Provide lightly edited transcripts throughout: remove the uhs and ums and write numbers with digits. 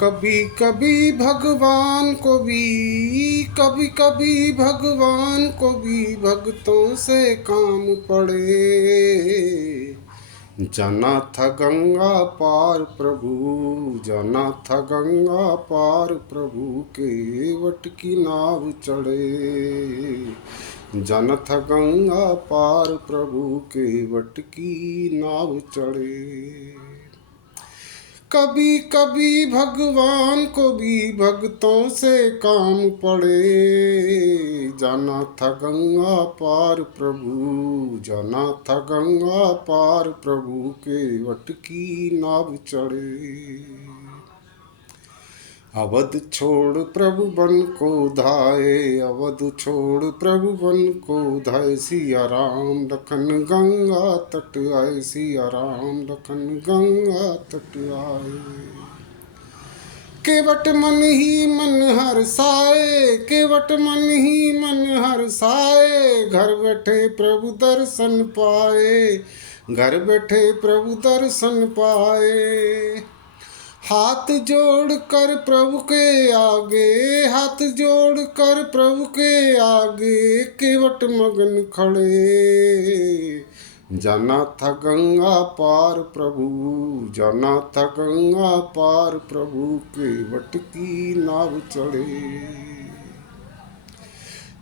कभी कभी भगवान को भी कभी कभी भगवान को भी भक्तों से काम पड़े। जाना था गंगा पार प्रभु, जाना था गंगा पार प्रभु के वट की नाव चढ़े। जाना था गंगा पार प्रभु के वट की नाव चढ़े। कभी कभी भगवान को भी भक्तों से काम पड़े। जाना था गंगा पार प्रभु, जाना था गंगा पार प्रभु के वट की नाव चढ़े। अवध छोड़ प्रभु बन को धाये, अवध छोड़ प्रभु बन को धाये। सिया राम लखन गंगा तट आए, सिया राम लखन गंगा तट आए। केवट मन ही मन हर्षाए, केवट मन ही मन हर्षाए। घर बैठे प्रभु दर्शन पाए, घर बैठे प्रभु दर्शन पाए। हाथ जोड़ कर प्रभु के आगे, हाथ जोड़ कर प्रभु के आगे केवट मगन खड़े। जाना था गंगा पार प्रभु, जाना था गंगा पार प्रभु के वट की नाव चढ़े।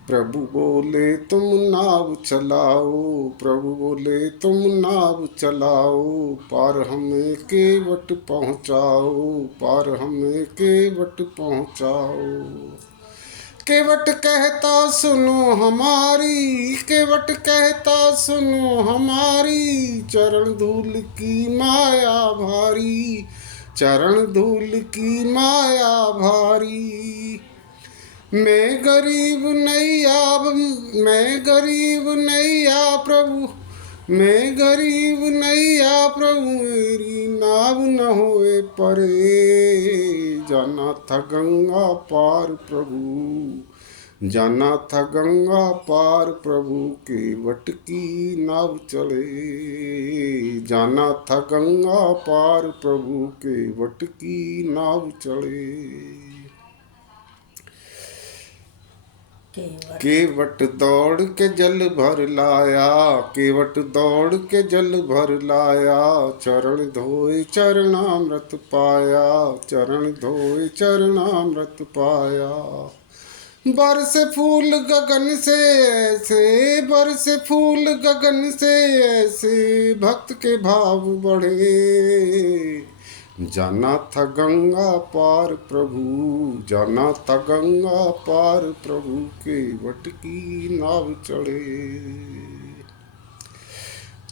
प्रभु बोले तुम नाव चलाओ, प्रभु बोले तुम नाव चलाओ। पार हमें केवट पहुँचाओ, पार हमें केवट पहुँचाओ। केवट कहता सुनो हमारी, केवट कहता सुनो हमारी। चरण धूल की माया भारी, चरण धूल की माया भारी। मैं गरीब नैया, मैं गरीब नैया प्रभु, मैं गरीब नैया प्रभु मेरी नाव न होए परे। जाना था गंगा पार प्रभु, जाना था गंगा पार प्रभु के वट की नाव चढ़े। जाना था गंगा पार प्रभु के वट की नाव चढ़े। केवट दौड़ के जल भर लाया, केवट दौड़ के जल भर लाया। चरण धोए चरणामृत पाया, चरण धोए चरणामृत पाया। बरस फूल गगन से ऐसे, बरस फूल गगन से ऐसे। भक्त के भाव बढ़े। जाना था गंगा पार प्रभु, जाना था गंगा पार प्रभु के वट की नाव चढ़े।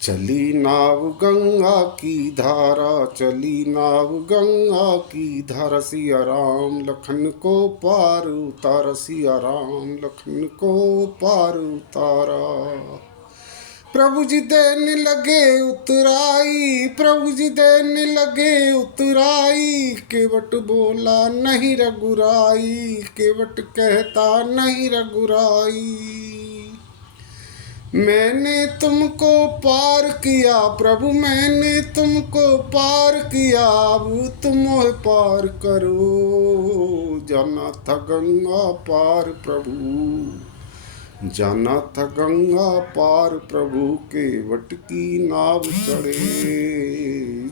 चली नाव गंगा की धारा, चली नाव गंगा की धारा। सिया राम लखन को पार उतारा, सिया राम लखन को पार उतारा। प्रभु जी देने लगे उतराई, प्रभु जी देने लगे उतराई। केवट बोला नहीं रघुराई, केवट कहता नहीं रघुराई। मैंने तुमको पार किया प्रभु, मैंने तुमको पार किया। अब तुम पार करो। जाना था गंगा पार प्रभु, जाना था गंगा पार प्रभु के वट की नाव चढ़े।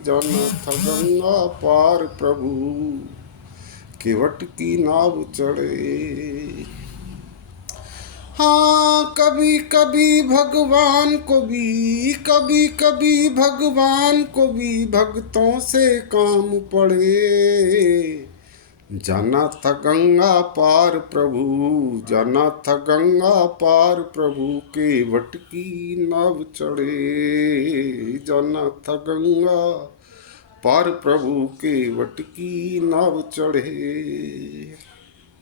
जाना था गंगा पार प्रभु के वट की नाव चढ़े। हाँ कभी कभी भगवान को भी, कभी कभी भगवान को भी भक्तों से काम पड़े। जाना था गंगा पार प्रभु, जाना था गंगा पार प्रभु के वट की नाव चढ़े। जाना था गंगा पार प्रभु के वट की नाव चढ़े।